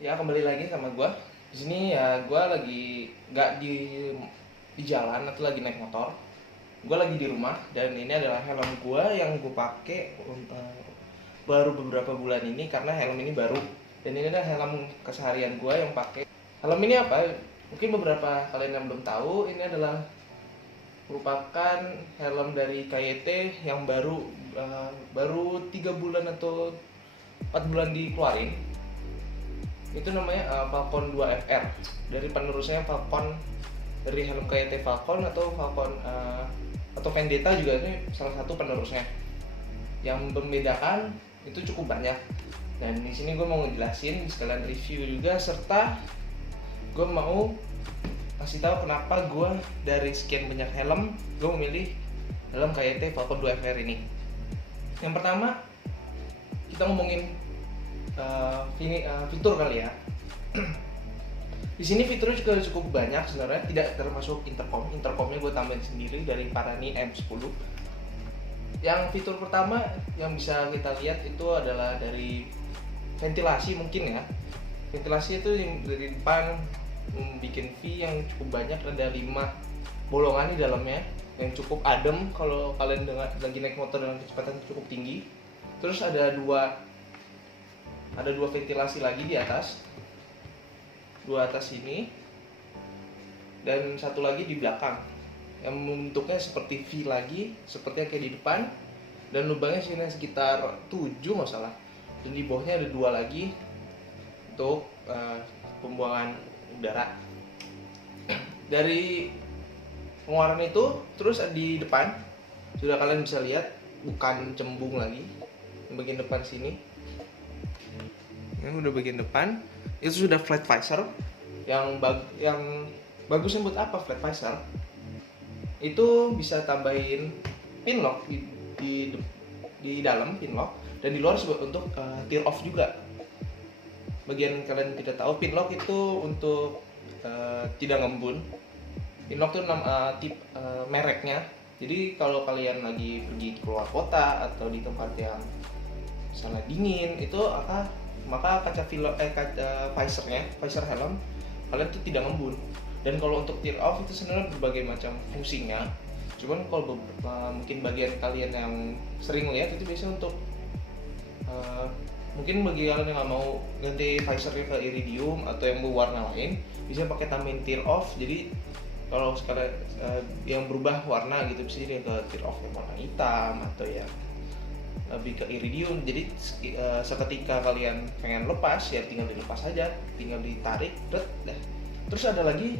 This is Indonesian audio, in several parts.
Ya, kembali lagi sama gua. Di sini ya gua lagi nggak di jalan atau lagi naik motor. Gua lagi di rumah dan ini adalah helm gua yang gua pakai baru beberapa bulan ini karena helm ini baru. Dan ini adalah helm keseharian gua yang pakai. Helm ini apa? Mungkin beberapa kalian yang belum tahu, ini adalah merupakan helm dari KYT yang baru 3 bulan atau 4 bulan dikeluarin. Itu namanya Falcon 2 FR, dari penerusnya Falcon, dari helm KYT Falcon atau Falcon atau Vendetta juga, ini salah satu penerusnya. Yang membedakan itu cukup banyak, dan di sini gue mau ngejelasin sekalian review juga, serta gue mau kasih tahu kenapa gue dari sekian banyak helm gue memilih helm KYT Falcon 2 FR ini. Yang pertama kita ngomongin fitur kali ya. Di sini fiturnya juga cukup banyak sebenarnya, tidak termasuk intercom. Intercomnya gue tambahin sendiri dari Parani M10. Yang fitur pertama yang bisa kita lihat itu adalah dari ventilasi mungkin ya. Ventilasi itu dari depan bikin V yang cukup banyak, ada 5 bolongan di dalamnya yang cukup adem kalau kalian lagi naik motor dengan kecepatan cukup tinggi. Terus ada dua ventilasi lagi di atas, dua atas ini dan satu lagi di belakang yang bentuknya seperti V lagi, seperti yang kayak di depan, dan lubangnya sini sekitar 7 nggak salah, dan di bawahnya ada 2 lagi untuk pembuangan udara. Dari pengeluaran itu, terus di depan sudah kalian bisa lihat bukan cembung lagi, bagian depan sini. Ini udah bagian depan, itu sudah flat visor yang bagusnya buat apa flat visor? Itu bisa tambahin pin lock di dalam pin lock, dan di luar untuk tear off juga. Bagian kalian tidak tahu, pin lock itu untuk tidak ngembun. Pin lock itu mereknya. Jadi kalau kalian lagi pergi keluar kota atau di tempat yang sangat dingin, itu maka kaca visornya, visor helm kalian tuh tidak ngembun. Dan kalau untuk tear off itu sebenarnya berbagai macam fungsinya. Cuman kalau mungkin bagian kalian yang sering lihat itu biasanya untuk mungkin bagi kalian yang nggak mau ganti visornya ke iridium atau yang berwarna lain, bisa pakai tambahin tear off. Jadi kalau sekalian yang berubah warna gitu, bisa jadi ke tear off yang warna hitam atau yang lebih ke iridium. Jadi seketika kalian pengen lepas ya tinggal dilepas aja, tinggal ditarik, dah. Terus ada lagi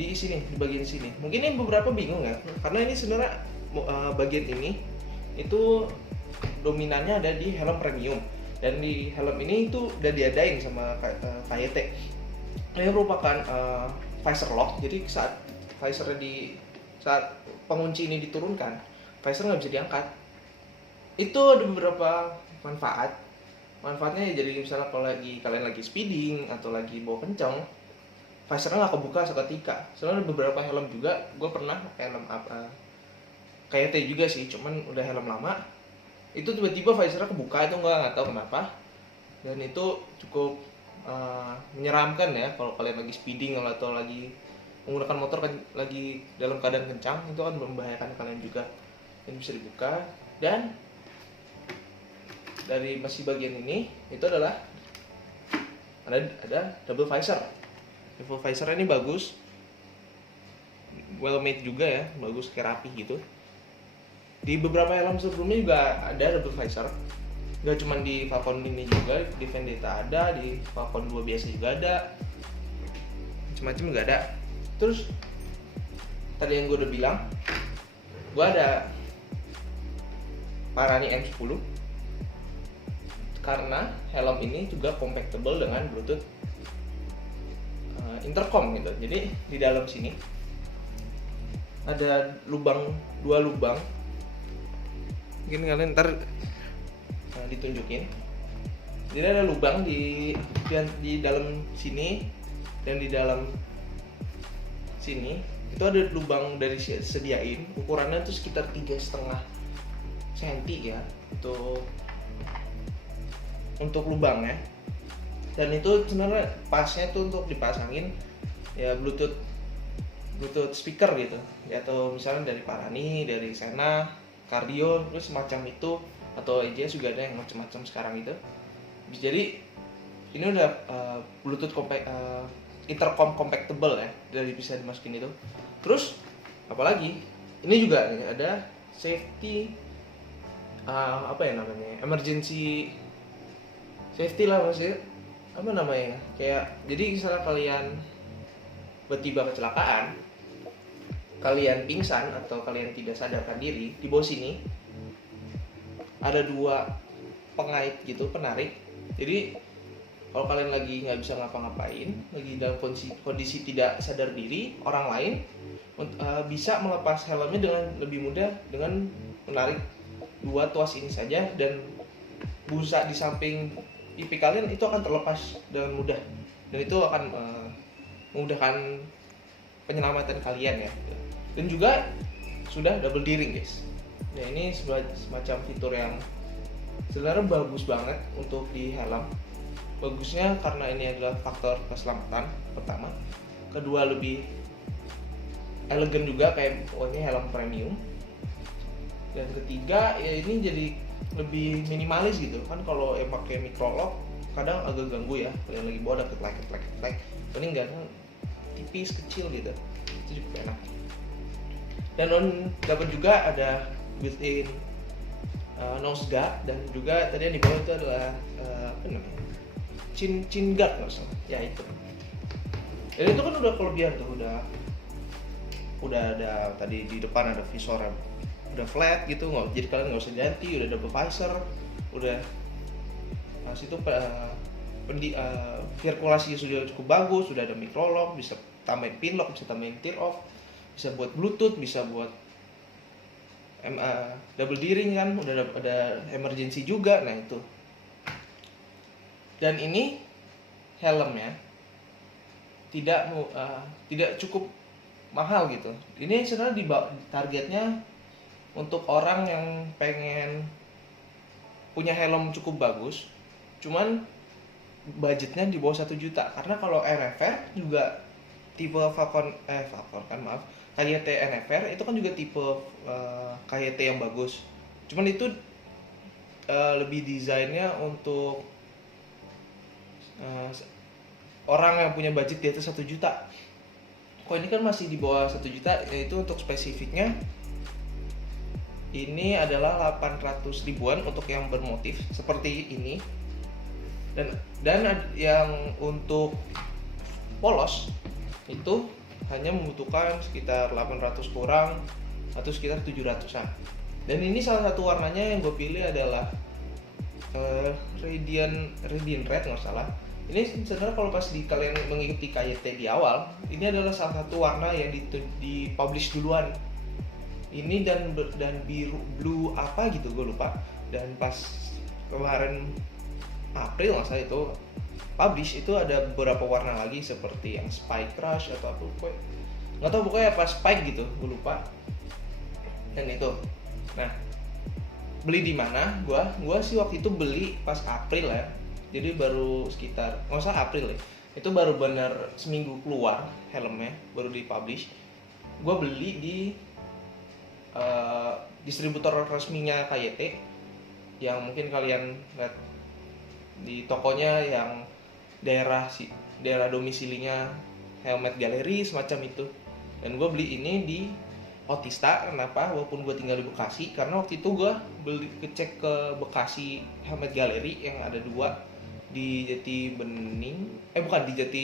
di sini, di bagian sini. Mungkin ini beberapa bingung ya, karena ini sebenarnya bagian ini itu dominannya ada di helm premium, dan di helm ini itu udah diadain sama KYT. Ini merupakan visor lock. Jadi saat pengunci ini diturunkan, visor nggak bisa diangkat. Itu ada beberapa manfaatnya ya. Jadi misalnya kalau kalian lagi speeding atau lagi bawa kencang, visornya nggak kebuka seketika. Soalnya ada beberapa helm juga, gue pernah helm kayak T juga sih, cuman udah helm lama, itu tiba-tiba visornya kebuka, itu nggak tahu kenapa. Dan itu cukup menyeramkan ya kalau kalian lagi speeding atau lagi menggunakan motor lagi dalam keadaan kencang, itu akan membahayakan kalian juga. Dan bisa dibuka. Dan dari masih bagian ini itu adalah ada double visor. Double visor ini bagus, well made juga ya, bagus, kayak rapi gitu. Di beberapa helm sebelumnya juga ada double visor, gak cuma di Falcon ini juga, di Vendetta ada, di Falcon 2 biasa juga ada, macam-macam juga ada. Terus tadi yang gue udah bilang, gue ada Parani M10 karena helm ini juga compatible dengan Bluetooth intercom gitu. Jadi di dalam sini ada dua lubang. Mungkin kalian ntar ditunjukin. Jadi ada lubang di dalam sini, dan di dalam sini itu ada lubang dari sediain. Ukurannya tuh sekitar 3,5 cm ya untuk lubangnya. Dan itu sebenarnya pasnya tuh untuk dipasangin ya Bluetooth speaker gitu ya, atau misalnya dari Parani, dari Sena, Cardio, terus semacam itu, atau EJS juga ada yang macam-macam sekarang itu. Jadi ini udah Bluetooth intercom compatible ya, dari bisa dimasukin itu. Terus apalagi ini juga ada safety apa ya namanya, emergency safety lah, maksudnya apa namanya, kayak jadi misalnya kalian tiba kecelakaan, kalian pingsan atau kalian tidak sadarkan diri, di bawah sini ada 2 pengait gitu, penarik. Jadi kalau kalian lagi nggak bisa ngapa-ngapain, lagi dalam kondisi tidak sadar diri, orang lain bisa melepas helmnya dengan lebih mudah dengan menarik 2 tuas ini saja, dan busa di samping pipi kalian itu akan terlepas dengan mudah, dan itu akan memudahkan penyelamatan kalian ya. Dan juga sudah double D-ring guys. Nah ini semacam fitur yang sebenarnya bagus banget untuk di helm. Bagusnya karena ini adalah faktor keselamatan pertama, kedua lebih elegan juga, kayak pokoknya helm premium, dan ketiga ya ini jadi lebih minimalis gitu kan. Kalau yang pakai microlock kadang agak ganggu ya, kalian lagi bawa ada ketlek, ini enggak, tipis kecil gitu, itu cukup enak. Dan dapat juga ada built-in nose guard, dan juga tadi yang di bawah itu adalah apa namanya, chin guard nggak salah ya itu. Dan itu kan udah kelebihan tuh, udah ada tadi di depan ada visor yang udah flat gitu, jadi kalian nggak usah ganti, udah double visor, udah situ sirkulasi sudah cukup bagus, sudah ada microlock, bisa tambahin pin lock, bisa tambahin tear off, bisa buat bluetooth, bisa buat double D-ring kan, udah ada emergency juga. Nah itu, dan ini helmnya tidak cukup mahal gitu. Ini sebenarnya targetnya untuk orang yang pengen punya helm cukup bagus, cuman budgetnya di bawah 1 juta. Karena kalau NFR juga tipe KYT NFR itu kan juga tipe KYT yang bagus. Cuman itu lebih desainnya untuk orang yang punya budget di atas 1 juta. Kok ini kan masih di bawah 1 juta, yaitu untuk spesifiknya ini adalah 800 ribuan untuk yang bermotif seperti ini, dan yang untuk polos itu hanya membutuhkan sekitar 800 kurang atau sekitar 700-an. Dan ini salah satu warnanya yang gue pilih adalah Radiant Red nggak salah. Ini sebenarnya kalau pas kalian mengikuti KYT di awal, ini adalah salah satu warna yang di publish duluan. Ini dan biru blue apa gitu gue lupa. Dan pas kemarin April nggak salah itu publish, itu ada beberapa warna lagi seperti yang Spike Rush atau apa, nggak tahu, pokoknya apa Spike gitu gue lupa. Dan itu, nah beli di mana? Gua sih waktu itu beli pas April ya, jadi baru sekitar nggak usah April ya, itu baru bener seminggu keluar helmnya, baru dipublish. Gua beli di distributor resminya KYT yang mungkin kalian lihat di tokonya yang daerah domisilinya Helmet Gallery semacam itu. Dan gue beli ini di Otista. Kenapa? Walaupun gue tinggal di Bekasi, karena waktu itu gue cek ke Bekasi Helmet Gallery yang ada 2 di Jati Bening, bukan di Jati,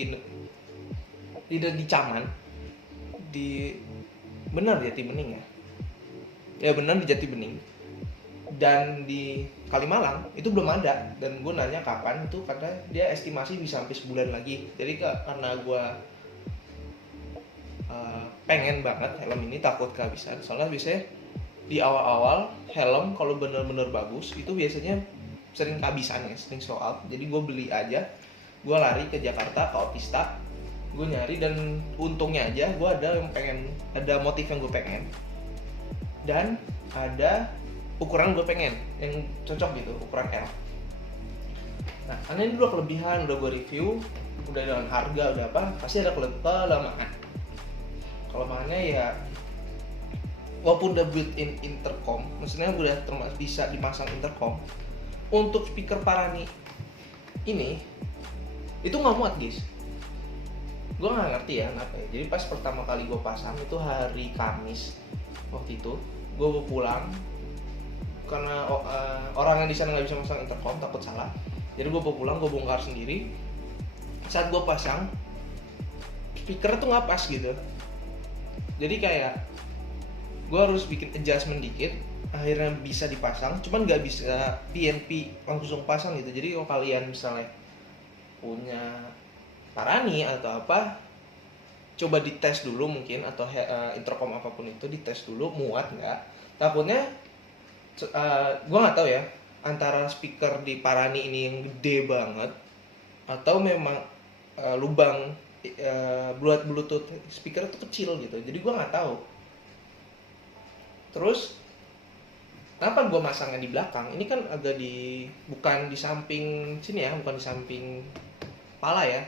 tidak di Caman, benar Jati Bening ya benar di Jati Bening, dan di Kalimalang itu belum ada. Dan gue nanya kapan itu, karena dia estimasi bisa sampai sebulan lagi. Jadi karena gue pengen banget helm ini, takut kehabisan. Soalnya biasanya di awal-awal helm kalau bener-bener bagus itu biasanya sering kehabisan ya, sering sold out. Jadi gue beli aja, gue lari ke Jakarta, ke Otista, gue nyari, dan untungnya aja gue ada motif yang gue pengen, dan ada ukuran gue pengen yang cocok gitu, ukuran L. Nah, karena ini udah kelebihan, udah gue review, udah dengan harga, udah apa, pasti ada kelemahan. Kelemahannya ya, walaupun udah built-in intercom, maksudnya udah bisa dimasang intercom, untuk speaker Parani ini itu nggak muat guys. Gue nggak ngerti ya kenapa ya. Jadi pas pertama kali gue pasang itu hari Kamis waktu itu, gue pulang karena orang yang di sana nggak bisa masang intercom, takut salah. Jadi gue pulang, gue bongkar sendiri. Saat gue pasang, speaker tuh nggak pas gitu. Jadi kayak gue harus bikin adjustment dikit, akhirnya bisa dipasang, cuman nggak bisa PNP langsung pasang gitu. Jadi kalau kalian misalnya punya Parani atau apa, coba dites dulu mungkin, atau intercom apapun itu dites dulu muat nggak. Takutnya gue nggak tahu ya, antara speaker di Parani ini yang gede banget atau memang lubang buat Bluetooth speaker itu kecil gitu. Jadi gue nggak tahu. Terus kenapa gue masangnya di belakang? Ini kan agak bukan di samping sini ya, bukan di samping kepala ya.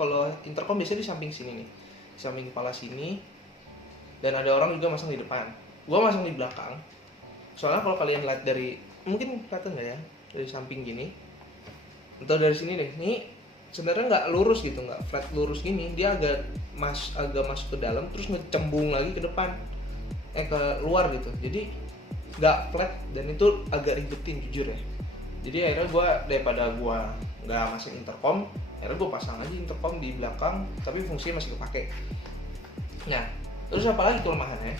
Kalau intercom biasanya di samping sini nih, di samping kepala sini. Dan ada orang juga masang di depan. Gue masang di belakang. Soalnya kalau kalian lihat dari, mungkin kelihatan nggak ya, dari samping gini atau dari sini deh, ini sebenarnya nggak lurus gitu, nggak flat lurus gini. Dia agak masuk ke dalam, terus ngecembung lagi ke depan, ke luar gitu. Jadi nggak flat, dan itu agak ribetin jujur ya. Jadi akhirnya gue, daripada gue nggak masang intercom, akhirnya gue pasang aja intercom di belakang, tapi fungsinya masih kepake. Nah, terus apa lagi kelemahannya?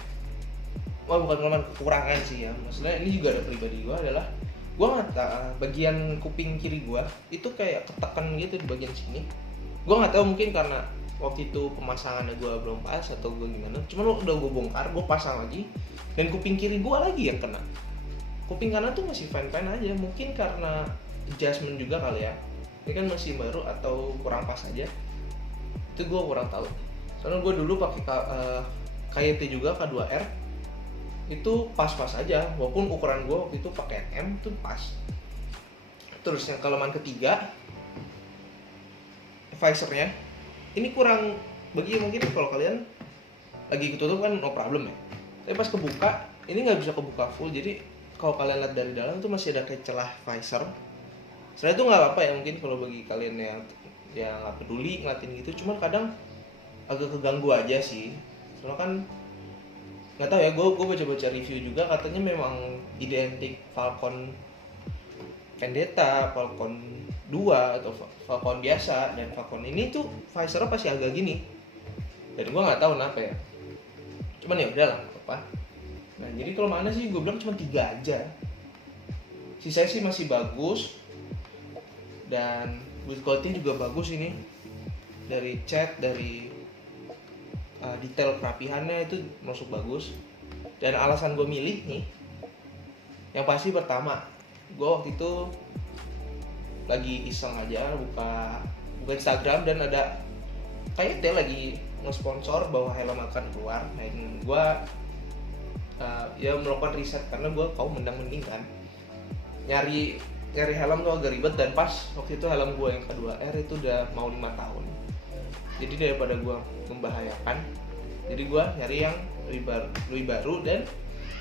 Wah, bukan kelemahan, kekurangan sih ya. Maksudnya ini juga ada pribadi gue, adalah gue bagian kuping kiri gue itu kayak ketekan gitu di bagian sini. Gue nggak tahu, mungkin karena waktu itu pemasangannya gue belum pas atau gue gimana. Cuman udah gue bongkar, gue pasang lagi, dan kuping kiri gue lagi yang kena. Kuping kanan tuh masih fine-fine aja. Mungkin karena adjustment juga kali ya. Ini kan masih baru atau kurang pas aja. Itu gue kurang tahu. Soalnya gue dulu pakai KYT juga, K2R. Itu pas-pas aja. Walaupun ukuran gue waktu itu pakai M tuh pas. Terus yang kelemahan ketiga, visornya. Ini kurang, bagi mungkin kalau kalian lagi ketutup kan no problem ya. Tapi pas kebuka, ini nggak bisa kebuka full. Jadi kalau kalian lihat dari dalam tuh masih ada kayak celah visor. Sebenarnya itu nggak apa-apa ya, mungkin kalau bagi kalian yang nggak peduli ngeliatin gitu. Cuman kadang agak keganggu aja sih. Soalnya kan nggak tahu ya, gue baca review juga, katanya memang identik Falcon Vendetta, Falcon 2 atau Falcon biasa, dan Falcon ini tuh visornya pasti agak gini. Dan gue nggak tahu kenapa ya. Cuman ya udah lah, apa. Nah, jadi kalau mana sih gue bilang cuma 3 aja. Sisanya sih masih bagus, dan build quality juga bagus ini. Dari cat, dari detail kerapihannya itu masuk bagus. Dan alasan gue milih nih, yang pasti pertama, gue waktu itu lagi iseng aja buka Instagram, dan ada kayaknya lagi nge-sponsor bahwa helm akan keluar. Nah, gue ya melakukan riset, karena gue kaum mendang-mending kan, nyari helm tuh agak ribet. Dan pas waktu itu helm gue yang K2R itu udah mau 5 tahun. Jadi daripada gue membahayakan, jadi gue nyari yang lebih baru dan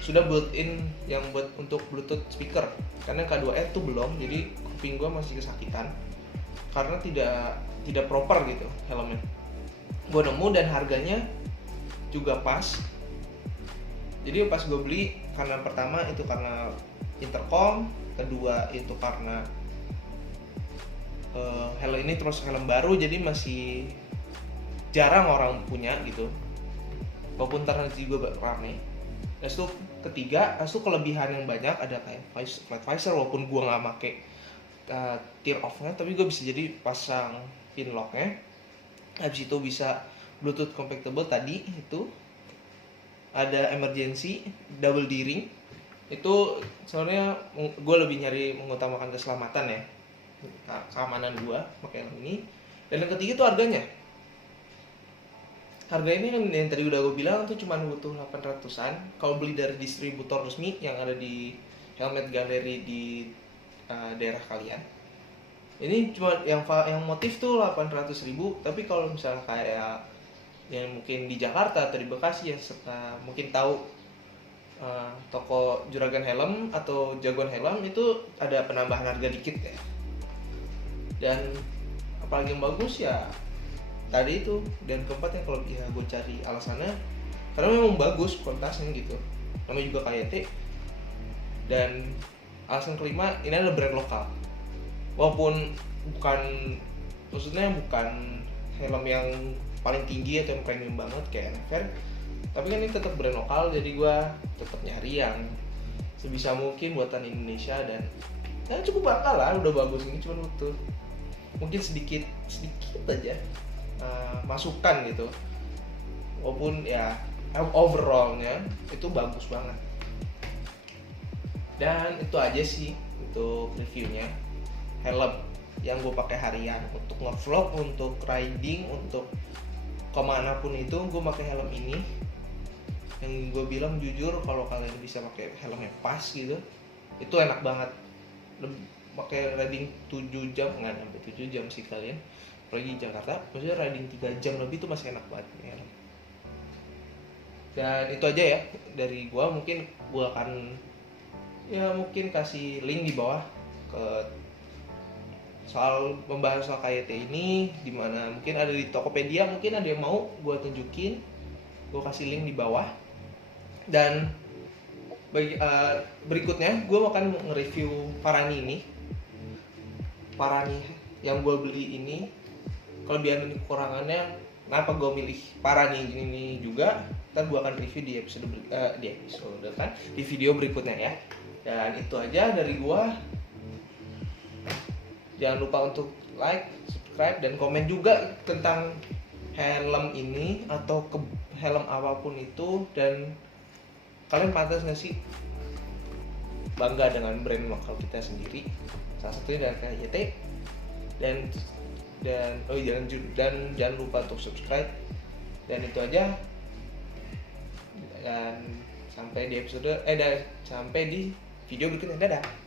sudah built-in yang buat untuk Bluetooth speaker. Karena yang K2R tuh belum, jadi kuping gue masih kesakitan karena tidak proper gitu helmnya. Gue nemu dan harganya juga pas. Jadi pas gue beli, karena pertama itu karena intercom, kedua itu karena helm ini terus helm baru, jadi masih jarang orang punya gitu, walaupun ntar nanti juga rame. Dan itu ketiga, itu kelebihan yang banyak, ada kayak flat visor, walaupun gue nggak make tear off-nya, tapi gue bisa jadi pasang pin lock-nya. Habis itu bisa Bluetooth compatible tadi itu. Ada emergency double D-ring. Itu sebenarnya gue lebih nyari mengutamakan keselamatan ya, keamanan gue pakai helm ini. Dan yang ketiga itu harganya. Harga ini kan yang tadi udah gue bilang tuh cuma butuh 800-an. Kalau beli dari distributor resmi yang ada di Helmet Gallery di daerah kalian, Ini cuma yang motif tuh 800.000, tapi kalau misalnya kayak yang mungkin di Jakarta atau di Bekasi ya, serta mungkin tahu toko Juragan Helm atau Jagoan Helm, itu ada penambahan harga dikit ya. Dan apalagi yang bagus ya tadi itu, dan keempat yang kalau ya gue cari alasannya karena memang bagus kualitasnya gitu, namanya juga KYT. Dan alasan kelima, ini adalah brand lokal, walaupun bukan helm yang paling tinggi atau yang premium banget kayak NFR, tapi kan ini tetap brand lokal, jadi gue tetap nyari yang sebisa mungkin buatan Indonesia. Dan ya cukup bakal lah, udah bagus ini, cuma butuh mungkin sedikit aja masukan gitu, walaupun ya overallnya itu bagus banget. Dan itu aja sih untuk reviewnya helm yang gue pakai harian untuk ngevlog, untuk riding, untuk kemanapun itu gue pakai helm ini. Yang gue bilang jujur, kalau kalian bisa pakai helm yang pas gitu, itu enak banget. Pakai riding 7 jam, nggak sampai 7 jam sih kalian, apalagi di Jakarta, maksudnya riding 3 jam lebih itu masih enak banget ya. Dan itu aja ya dari gue. Mungkin gue akan mungkin kasih link di bawah ke soal membahas soal KYT ini, dimana mungkin ada di Tokopedia, mungkin ada yang mau gue tunjukin, gue kasih link di bawah. Dan berikutnya gue akan nge-review Parani yang gue beli ini. Kelebihan dan kekurangannya, kenapa gue milih Parani ini juga, ntar gue akan review di episode di video berikutnya ya. Dan itu aja dari gue. Jangan lupa untuk like, subscribe, dan komen juga tentang helm ini atau helm apapun itu. Dan kalian pantas nggak sih bangga dengan brand lokal kita sendiri, salah satunya dari KYT. Dan jangan lupa untuk subscribe. Dan itu aja. Dan sampai di video berikutnya. Dadah.